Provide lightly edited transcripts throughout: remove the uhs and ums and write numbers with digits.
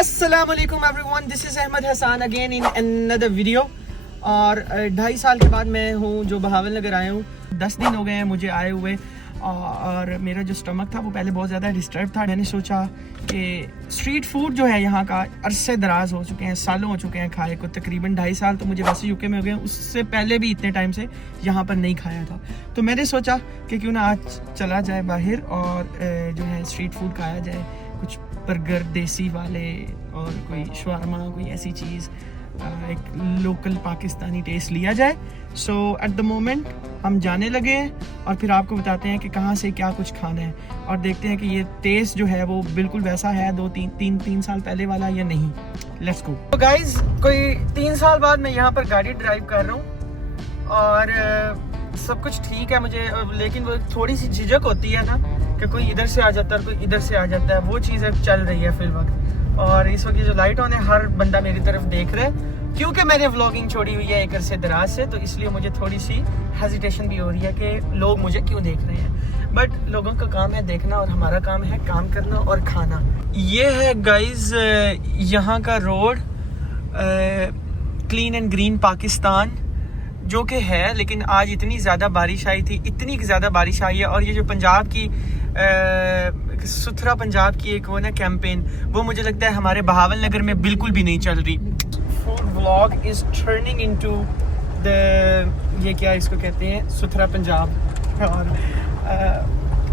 अस्सलामुअलैकुम everyone, this is Ahmed Hasan again in another video. और 2.5 साल के बाद मैं हूँ जो बहावल नगर आया हूँ। 10 दिन हो गए हैं मुझे आए हुए और मेरा जो स्टमक था वो पहले बहुत ज़्यादा डिस्टर्ब था। मैंने सोचा कि स्ट्रीट फूड जो है यहाँ का अरसे दराज हो चुके हैं, सालों हो चुके हैं खाए को, तकरीबन 2.5 साल तो मुझे वैसे यूके में हो गए, उससे पहले भी इतने टाइम से यहाँ पर नहीं खाया था। तो मैंने सोचा कि क्यों ना आज चला जाए बाहर और जो है स्ट्रीट फूड खाया जाए, कुछ बर्गर देसी वाले और कोई शवारमा, कोई ऐसी चीज़, एक लोकल पाकिस्तानी टेस्ट लिया जाए। सो एट द मोमेंट हम जाने लगे हैं और फिर आपको बताते हैं कि कहाँ से क्या कुछ खाना है और देखते हैं कि ये टेस्ट जो है वो बिल्कुल वैसा है 2-3 साल पहले वाला या नहीं। Let's go. तो गाइज, कोई 3 साल बाद मैं यहाँ पर गाड़ी ड्राइव कर रहा हूँ और सब कुछ ठीक है मुझे, लेकिन वो थोड़ी सी झिझक होती है ना कि कोई इधर से आ जाता है कोई इधर से आ जाता है। वो चीज़ें चल रही है फिल वक्त। और इस वक्त ये जो लाइट ऑन है, हर बंदा मेरी तरफ देख रहा है क्योंकि मैंने व्लॉगिंग छोड़ी हुई है एक अरसे दराज से, तो इसलिए मुझे थोड़ी सी हेजिटेशन भी हो रही है कि लोग मुझे क्यों देख रहे हैं। बट लोगों का काम है देखना और हमारा काम है काम करना और खाना। ये है गाइज यहाँ का road, clean and green Pakistan जो कि है, लेकिन आज इतनी ज़्यादा बारिश आई थी, इतनी ज़्यादा बारिश आई है। और ये जो पंजाब की सुथरा पंजाब की एक वो ना कैंपेन, वो मुझे लगता है हमारे बहावल नगर में बिल्कुल भी नहीं चल रही। Food vlog is turning into the, ये क्या इसको कहते हैं, सुथरा पंजाब। और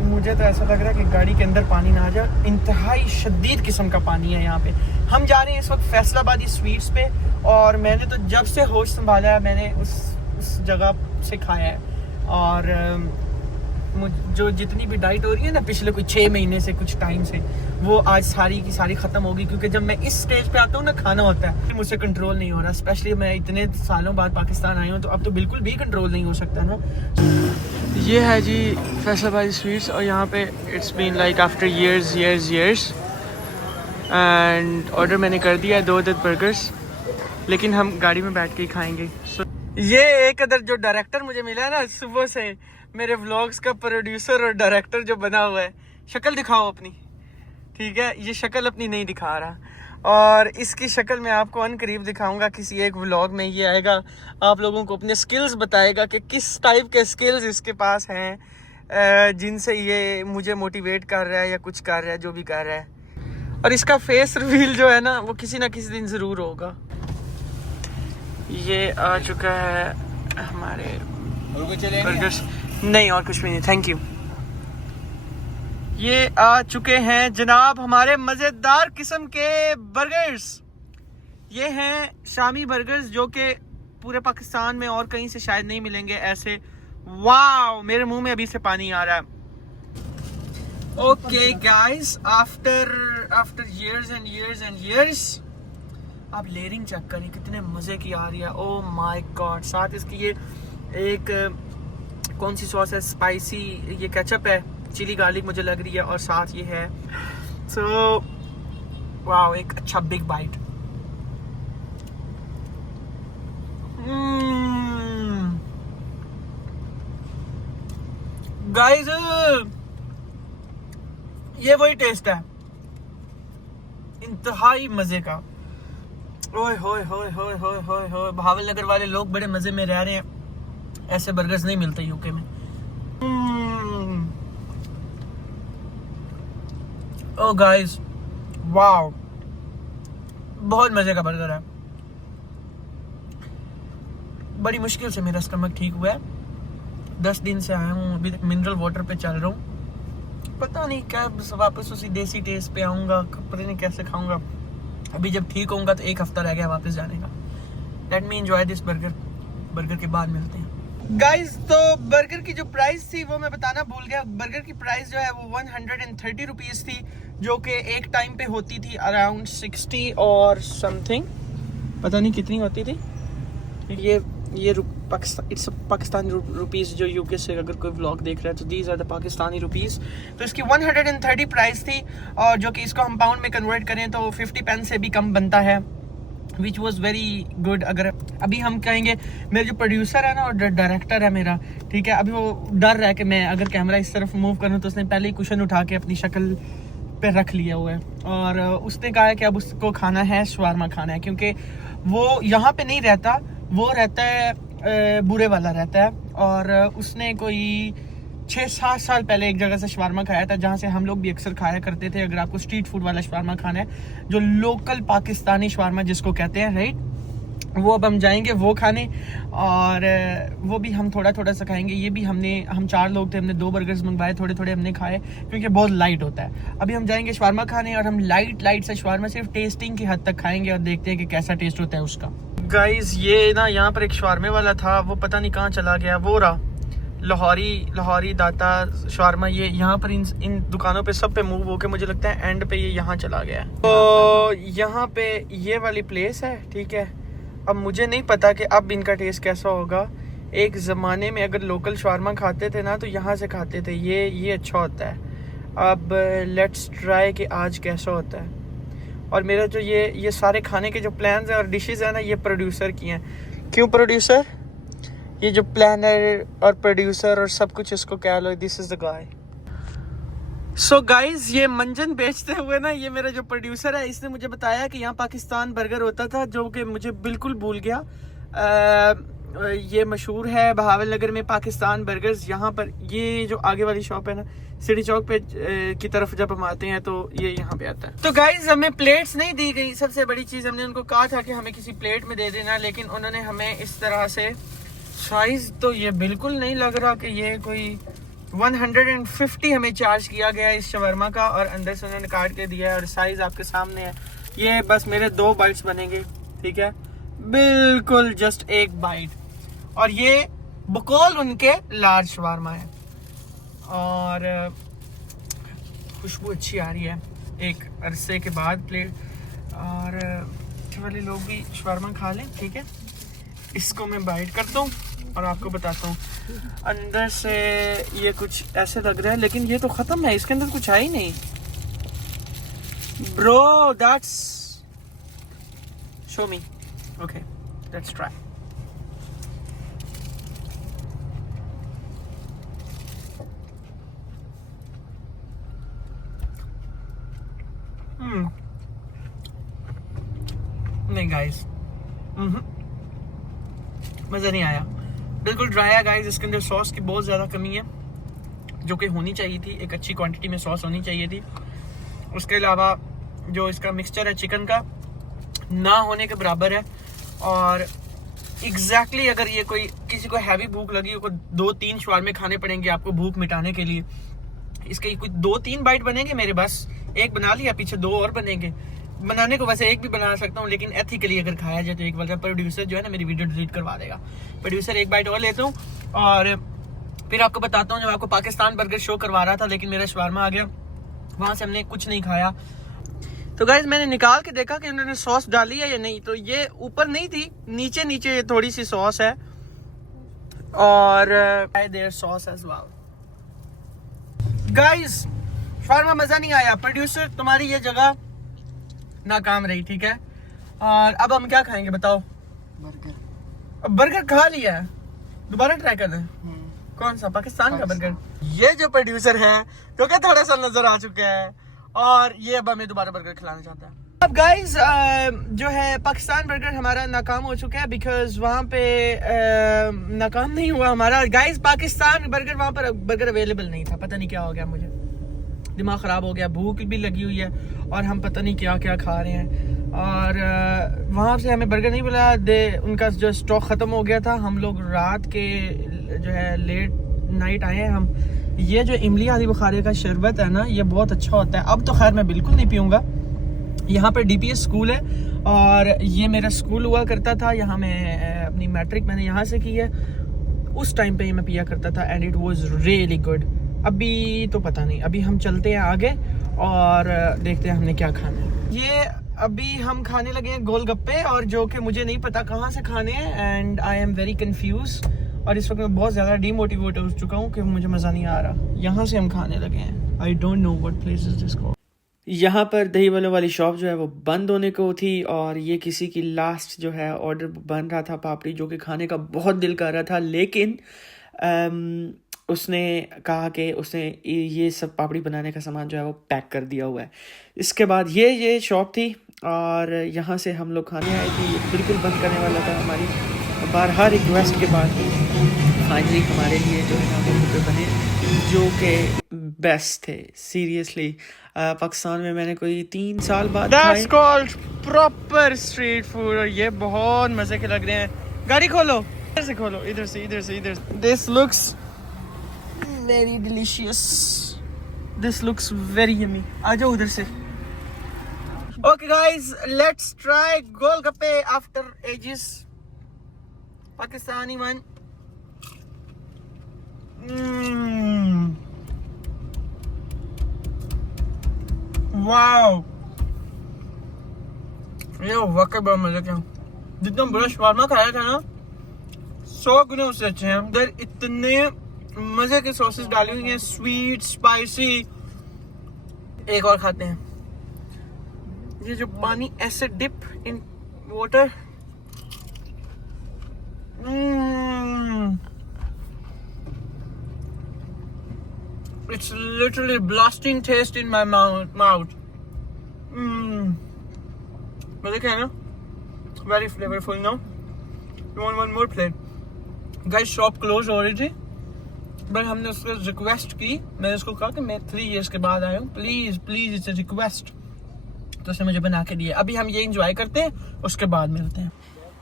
मुझे तो ऐसा लग रहा है कि गाड़ी के अंदर पानी ना आ जाए, इंतहाई शदीद किस्म का पानी है यहाँ पे। हम जा रहे हैं इस वक्त फैसलाबादी स्वीट्स पे और मैंने तो जब से होश संभाला है मैंने उस जगह से खाया है। और जो जितनी भी डाइट हो रही है ना पिछले कोई 6 महीने से, कुछ टाइम से, वो आज सारी की सारी ख़त्म होगी। क्योंकि जब मैं इस स्टेज पे आता हूँ ना, खाना होता है, मुझसे कंट्रोल नहीं हो रहा। स्पेशली मैं इतने सालों बाद पाकिस्तान आई हूँ तो अब तो बिल्कुल भी कंट्रोल नहीं हो सकता ना। ये है जी फैसलाबादी स्वीट्स और यहाँ पे it's been like after years and order मैंने कर दिया है 2 बर्गर्स, लेकिन हम गाड़ी में बैठ के ही खाएंगे। ये एक अदर जो डायरेक्टर मुझे मिला है ना सुबह से, मेरे व्लॉग्स का प्रोड्यूसर और डायरेक्टर जो बना हुआ है, शक्ल दिखाओ अपनी, ठीक है। ये शक्ल अपनी नहीं दिखा रहा और इसकी शक्ल मैं आपको अनकरीब दिखाऊंगा किसी एक व्लॉग में। ये आएगा, आप लोगों को अपने स्किल्स बताएगा कि किस टाइप के स्किल्स इसके पास हैं जिनसे ये मुझे मोटिवेट कर रहा है या कुछ कर रहा है, जो भी कर रहा है। और इसका फेस रिवील जो है ना वो किसी ना किसी दिन ज़रूर होगा। ये आ चुका है हमारे बर्गर्स, नहीं और कुछ भी नहीं, थैंक यू। ये आ चुके हैं जनाब हमारे मज़ेदार किस्म के बर्गर्स। ये हैं शामी बर्गर्स जो कि पूरे पाकिस्तान में और कहीं से शायद नहीं मिलेंगे ऐसे। वाव, मेरे मुंह में अभी से पानी आ रहा है। ओके गाइस, आफ्टर years आप लेयरिंग चेक करें कितने मज़े की आ रही है। ओह माय गॉड, साथ इसकी ये एक कौन सी सॉस है, स्पाइसी, ये केचप है, चिली गार्लिक मुझे लग रही है, और साथ ये है। सो वाओ, एक अच्छा बिग बाइट। गाइस, ये वही टेस्ट है, इंतहाई मजे का। ओए होए होए होए होए होए होए, बहावल नगर वाले लोग बड़े मजे में रह रहे हैं, ऐसे बर्गर्स नहीं मिलते यूके में। ओह गाइस, वाओ, बहुत मजे का बर्गर है। बड़ी मुश्किल से मेरा स्टमक ठीक हुआ है, 10 दिन से आया हूँ, अभी तक मिनरल वाटर पे चल रहा हूँ। पता नहीं क्या वापस उसी देसी टेस्ट पे आऊँगा, पता नहीं कैसे खाऊंगा। अभी जब ठीक होऊंगा तो 1 हफ्ता रह गया वापस जाने का। Let me enjoy this burger के बाद मिलते हैं गाइस। तो बर्गर की जो प्राइस थी वो मैं बताना भूल गया। बर्गर की प्राइस जो है वो 130 रुपीज़ थी, जो कि एक टाइम पे होती थी अराउंड 60 और समथिंग, पता नहीं कितनी होती थी। ये इट्स पाकिस्तानी रुपीज़ जो यूके से अगर कोई व्लॉग देख रहा है तो these are the Pakistani rupees. तो इसकी 130 प्राइस थी और जो कि इसको हम पाउंड में कन्वर्ट करें तो 50 पेंस से भी कम बनता है, विच वॉज़ वेरी गुड। अगर अभी हम कहेंगे, मेरे जो प्रोड्यूसर है ना और डायरेक्टर है मेरा, ठीक है, अभी वो डर रहा है कि मैं अगर कैमरा इस तरफ मूव करूँ तो उसने पहले ही कुशन उठा के अपनी शक्ल पे रख लिया हुआ है और उसने कहा है कि अब उसको खाना है, शवारमा खाना है, क्योंकि वो यहाँ पे नहीं रहता, वो रहता है बुरे वाला रहता है। और उसने कोई 6-7 साल पहले एक जगह से शवारमा खाया था, जहाँ से हम लोग भी अक्सर खाया करते थे। अगर आपको स्ट्रीट फूड वाला शवारमा खाना है, जो लोकल पाकिस्तानी शवारमा जिसको कहते हैं, राइट, वो अब हम जाएंगे वो खाने, और वो भी हम थोड़ा थोड़ा सा खाएंगे। ये भी हम 4 लोग थे, हमने 2 बर्गर्स मंगवाए, थोड़े थोड़े हमने खाए क्योंकि बहुत लाइट होता है। अभी हम जाएंगे शवारमा खाने और हम लाइट से शवारमा सिर्फ टेस्टिंग की हद तक खाएंगे और देखते हैं कि कैसा टेस्ट होता है उसका। गाइस ये ना यहाँ पर एक शवारमे वाला था, वो पता नहीं कहाँ चला गया। वो रहा लाहौरी दाता शवारमा, ये यहाँ पर इन दुकानों पे सब पे मूव होके मुझे लगता है एंड पे ये यहाँ चला गया। तो यहाँ पे ये वाली प्लेस है, ठीक है। अब मुझे नहीं पता कि अब इनका टेस्ट कैसा होगा। एक ज़माने में अगर लोकल शवारमा खाते थे ना तो यहाँ से खाते थे, ये अच्छा होता है। अब लेट्स ट्राई कि आज कैसा होता है। और मेरा जो ये सारे खाने के जो प्लान्स हैं और डिशेस हैं ना, ये प्रोड्यूसर की हैं। क्यों प्रोड्यूसर? ये जो प्लानर और प्रोड्यूसर और सब कुछ इसको कह लो, this is the guy. So guys ये मंजन बेचते हुए ना, ये मेरा जो प्रोड्यूसर है, इसने मुझे बताया कि यहाँ पाकिस्तान बर्गर होता था, जो कि मुझे बिल्कुल भूल गया। ये मशहूर है बहावल नगर में पाकिस्तान बर्गर्स। यहाँ पर ये जो आगे वाली शॉप है ना, सिटी चौक पे की तरफ जब हम आते हैं तो ये यहाँ पे आता है। तो गाइज हमें प्लेट्स नहीं दी गई। सबसे बड़ी चीज़, हमने उनको कहा था कि हमें किसी प्लेट में दे देना, लेकिन उन्होंने हमें इस तरह से, साइज़ तो ये बिल्कुल नहीं लग रहा कि ये कोई 150 हमें चार्ज किया गया है इस शवरमा का, और अंदर से उन्होंने काट के दिया है और साइज़ आपके सामने है। ये बस मेरे 2 बाइट्स बनेंगे, ठीक है, बिल्कुल जस्ट 1 बाइट। और ये बकौल उनके लार्ज शवारमा है और खुशबू अच्छी आ रही है एक अरसे के बाद प्लेट। और वाले लोग भी शवारमा खा लें, ठीक है। इसको मैं बाइट करता हूँ और आपको बताता हूँ। अंदर से ये कुछ ऐसे लग रहा है, लेकिन ये तो ख़त्म है, इसके अंदर कुछ है ही नहीं। Bro that's show me, okay let's try. नहीं गाइस, मज़ा नहीं आया, बिल्कुल ड्राई है गाइस। इसके अंदर सॉस की बहुत ज़्यादा कमी है, जो कि होनी चाहिए थी। एक अच्छी क्वांटिटी में सॉस होनी चाहिए थी। उसके अलावा जो इसका मिक्सचर है चिकन का, ना होने के बराबर है। और एग्जैक्टली अगर ये कोई किसी को हैवी भूख लगी हो, 2-3 शवारमे खाने पड़ेंगे आपको भूख मिटाने के लिए। इसके कुछ 2-3 बाइट बनेंगे मेरे, बस एक बना लिया, पीछे 2 और बनेंगे। बनाने को वैसे एक भी बना सकता हूँ, लेकिन एथिकली अगर खाया जाए तो एक बार प्रोड्यूसर जो है ना मेरी वीडियो डिलीट करवा देगा। प्रोड्यूसर 1 बाइट और लेता हूँ और फिर आपको बताता हूँ। जब आपको पाकिस्तान बर्गर शो करवा रहा था, लेकिन मेरा शवारमा आ गया, वहाँ से हमने कुछ नहीं खाया। तो गाइस मैंने निकाल के देखा कि उन्होंने सॉस डाली है या नहीं, तो ये ऊपर नहीं थी, नीचे नीचे थोड़ी सी सॉस है। और their sauce as well. Guys shawarma मज़ा नहीं आया। प्रोड्यूसर तुम्हारी ये जगह नाकाम रही, ठीक है। और अब हम क्या खाएंगे बताओ? बर्गर। अब बर्गर खा लिया है, दोबारा ट्राई कर दें। कौन सा? पाकिस्तान का बर्गर। ये जो प्रोड्यूसर है तो क्या थोड़ा सा नजर आ चुका है, और ये अब हमें दोबारा बर्गर खिलाना चाहता है। अब गाइस जो है पाकिस्तान बर्गर हमारा नाकाम हो चुका है, बिकॉज वहाँ पे नाकाम नहीं हुआ हमारा। गाइस पाकिस्तान बर्गर, वहाँ पर बर्गर अवेलेबल नहीं था, पता नहीं क्या हो गया, मुझे दिमाग ख़राब हो गया, भूख भी लगी हुई है और हम पता नहीं क्या क्या खा रहे हैं। और वहाँ से हमें बर्गर नहीं मिला, उनका जो स्टॉक ख़त्म हो गया था। हम लोग रात के जो है लेट नाइट आए हैं हम। ये जो इमली आदि बुखारे का शरबत है ना, ये बहुत अच्छा होता है। अब तो खैर मैं बिल्कुल नहीं पीऊँगा। यहाँ पर DPS स्कूल है और ये मेरा स्कूल हुआ करता था। यहाँ मैं अपनी मैट्रिक मैंने यहाँ से की है। उस टाइम पे ये मैं पिया करता था and it was really good. अभी तो पता नहीं, अभी हम चलते हैं आगे और देखते हैं हमने क्या खाना है। ये अभी हम खाने लगे हैं गोलगप्पे, और जो कि मुझे नहीं पता कहाँ से खाने हैं and I am very confuse. और इस वक्त मैं बहुत ज़्यादा डीमोटिवेट हो चुका हूँ कि मुझे मज़ा नहीं आ रहा। यहाँ से हम खाने लगे हैं। I don't know what place is this called. यहाँ पर दही वालों वाली शॉप जो है वो बंद होने को थी, और ये किसी की लास्ट जो है ऑर्डर बन रहा था पापड़ी, जो कि खाने का बहुत दिल कर रहा था। लेकिन उसने कहा कि उसने ये सब पापड़ी बनाने का सामान जो है वो पैक कर दिया हुआ है। इसके बाद ये शॉप थी और यहाँ से हम लोग खाने आए थे। ये बिल्कुल बंद करने वाला था हमारी बारहा रिक्वेस्ट के बाद फाइनली हमारे लिए जो है ना वो बने, जो कि बेस्ट थे सीरियसली। पाकिस्तान में मैंने कोई 3 साल बाद That's called proper street food और ये बहुत मज़े के लग रहे हैं। गाड़ी खोलो, इधर से खोलो, इधर से। This looks very delicious. This looks very yummy. आ जाओ उधर से। Okay guys, let's try golgappe after ages. Pakistani one. Wow. ये वाकई बहुत मजा किया। जितना बड़ा शवारमा खाया था ना 100 गुना उससे अच्छे हैं। उधर इतने मजे के सॉसेस डाली हुई हैं, स्वीट स्पाइसी। एक और खाते हैं। ये जो पानी ऐसे dip in water, it's literally blasting taste in my mouth. मजे क्या है ना, very flavorful. No, you want one more plate? Guys, shop close हो रही थी, बट हमने उसको रिक्वेस्ट की। मैंने उसको कहा कि मैं 3 years के बाद आया हूँ, प्लीज इट्स अ रिक्वेस्ट। तो उसने मुझे बना के दिया। अभी हम ये एंजॉय करते हैं, उसके बाद मिलते हैं।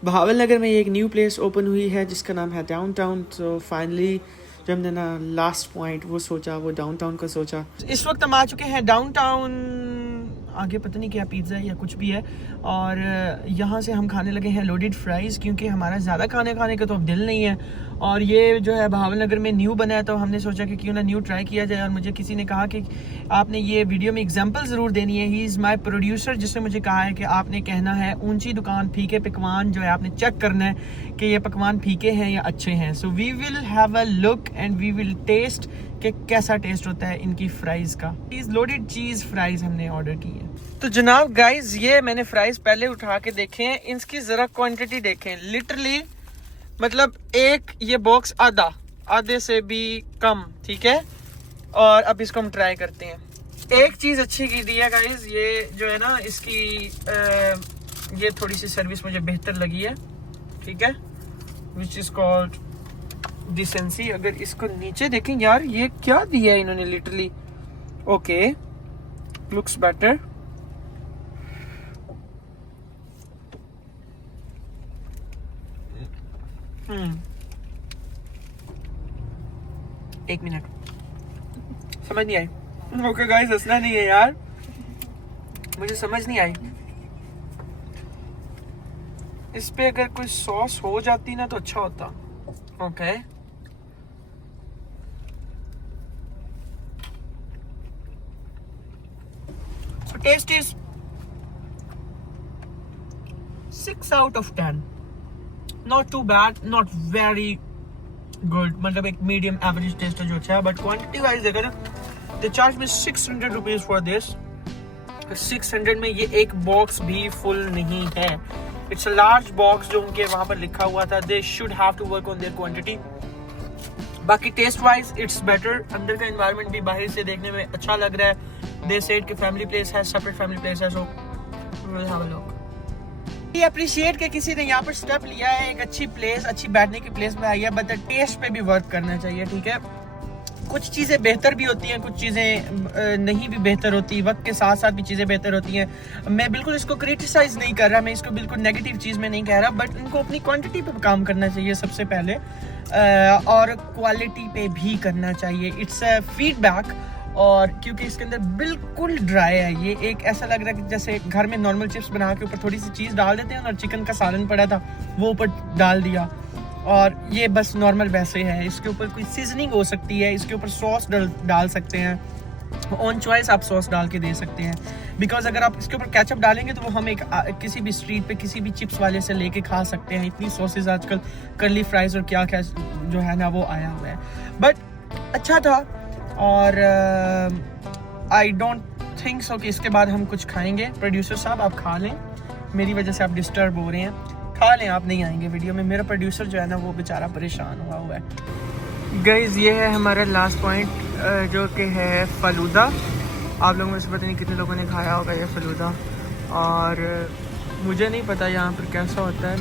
बहावल नगर में एक न्यू प्लेस ओपन हुई है जिसका नाम है डाउनटाउन। तो फाइनली जब हमने ना लास्ट पॉइंट वो सोचा, वो डाउनटाउन का सोचा। इस वक्त हम आ चुके हैं डाउनटाउन। आगे पता नहीं क्या पिज़्ज़ा या कुछ भी है, और यहाँ से हम खाने लगे हैं लोडेड फ्राइज़, क्योंकि हमारा ज़्यादा खाने का तो अब दिल नहीं है। और ये जो है बहावल नगर में न्यू बना है, तो हमने सोचा कि क्यों ना न्यू ट्राई किया जाए। और मुझे किसी ने कहा कि आपने ये वीडियो में एग्जांपल ज़रूर देनी है। ही इज़ माय प्रोड्यूसर, जिसने मुझे कहा है कि आपने कहना है ऊंची दुकान फीके पकवान जो है आपने चेक करना है कि ये पकवान फीके हैं या अच्छे हैं। So we will have a look and we will taste कि कैसा टेस्ट होता है इनकी फ्राइज़ का। चीज़ लोडेड चीज़ फ्राइज़ हमने ऑर्डर की है। तो जनाब गाइज, ये मैंने फ्राइज़ पहले उठा के देखे हैं, इनकी ज़रा क्वांटिटी देखें। लिटरली मतलब एक ये बॉक्स आधे से भी कम, ठीक है। और अब इसको हम ट्राई करते हैं। एक चीज़ अच्छी की दी है गाइज, ये जो है ना इसकी ये थोड़ी सी सर्विस मुझे बेहतर लगी है, ठीक है, विच इज़ कॉल्ड डिसेंसी। अगर इसको नीचे देखें यार, ये क्या दिया है इन्होंने लिटरली। Okay, looks better. एक मिनट, समझ नहीं आई। ओके गाइस, हंसना नहीं है यार, मुझे समझ नहीं आई। इस पे अगर कोई सॉस हो जाती ना तो अच्छा होता। Okay, so taste is 6 out of 10. Not too bad, not very good, मतलब एक मीडियम एवरेज टेस्ट है जो अच्छा है। बट क्वांटिटी वाइज देखा ना, दे चार्ज में 600 रुपीज फॉर दिस। 600 में ये एक बॉक्स भी फुल नहीं है। इट्स अ लार्ज बॉक्स जो उनके वहां पर लिखा हुआ था। They should have to work on their quantity. बाकी टेस्ट वाइज इट्स बेटर। अंदर का एनवायरनमेंट भी बाहर से देखने में अच्छा लग रहा है। दे सेड कि फैमिली प्लेस है, सेपरेट फैमिली प्लेस है, so we will have a look. Appreciate के किसी ने यहाँ पर स्टेप लिया है, एक अच्छी प्लेस, अच्छी बैठने की प्लेस में आई है, बट टेस्ट पे भी वर्क करना चाहिए, ठीक है। कुछ चीज़ें बेहतर भी होती हैं, कुछ चीज़ें नहीं भी बेहतर होती, वक्त के साथ साथ भी चीज़ें बेहतर होती हैं। मैं बिल्कुल इसको क्रिटिसाइज नहीं कर रहा, मैं इसको बिल्कुल नेगेटिव चीज़ में नहीं कह रहा, बट इनको अपनी क्वांटिटी पे काम करना चाहिए सबसे पहले, और क्वालिटी पे भी करना चाहिए। It's a feedback. और क्योंकि इसके अंदर बिल्कुल ड्राई है, ये एक ऐसा लग रहा है कि जैसे घर में नॉर्मल चिप्स बना के ऊपर थोड़ी सी चीज़ डाल देते हैं, और चिकन का सालन पड़ा था वो ऊपर डाल दिया, और ये बस नॉर्मल वैसे है। इसके ऊपर कोई सीजनिंग हो सकती है, इसके ऊपर सॉस डाल सकते हैं, ऑन चॉइस आप सॉस डाल के दे सकते हैं। बिकॉज अगर आप इसके ऊपर केचप डालेंगे तो वो हम एक किसी भी स्ट्रीट पे किसी भी चिप्स वाले से लेके खा सकते हैं। इतनी सॉसेज आजकल, कर्ली फ्राइज और क्या क्या जो है ना वो आया हुआ है, बट अच्छा था। और आई डोंट थिंक सो कि इसके बाद हम कुछ खाएंगे। प्रोड्यूसर साहब आप खा लें, मेरी वजह से आप डिस्टर्ब हो रहे हैं, खा लें, आप नहीं आएंगे वीडियो में। मेरा प्रोड्यूसर जो है ना वो बेचारा परेशान हुआ है। गाइस ये है हमारा लास्ट पॉइंट जो कि है फलूदा। आप लोगों में से पता नहीं कितने लोगों ने खाया होगा ये फलूदा, और मुझे नहीं पता यहाँ पर कैसा होता है।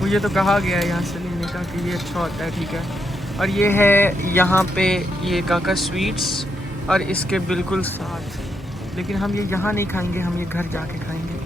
मुझे तो कहा गया है यहाँ से लेने का कि ये अच्छा होता है, ठीक है। और ये है यहाँ पे ये काका स्वीट्स और इसके बिल्कुल साथ, लेकिन हम ये यहाँ नहीं खाएंगे, हम ये घर जाके खाएंगे।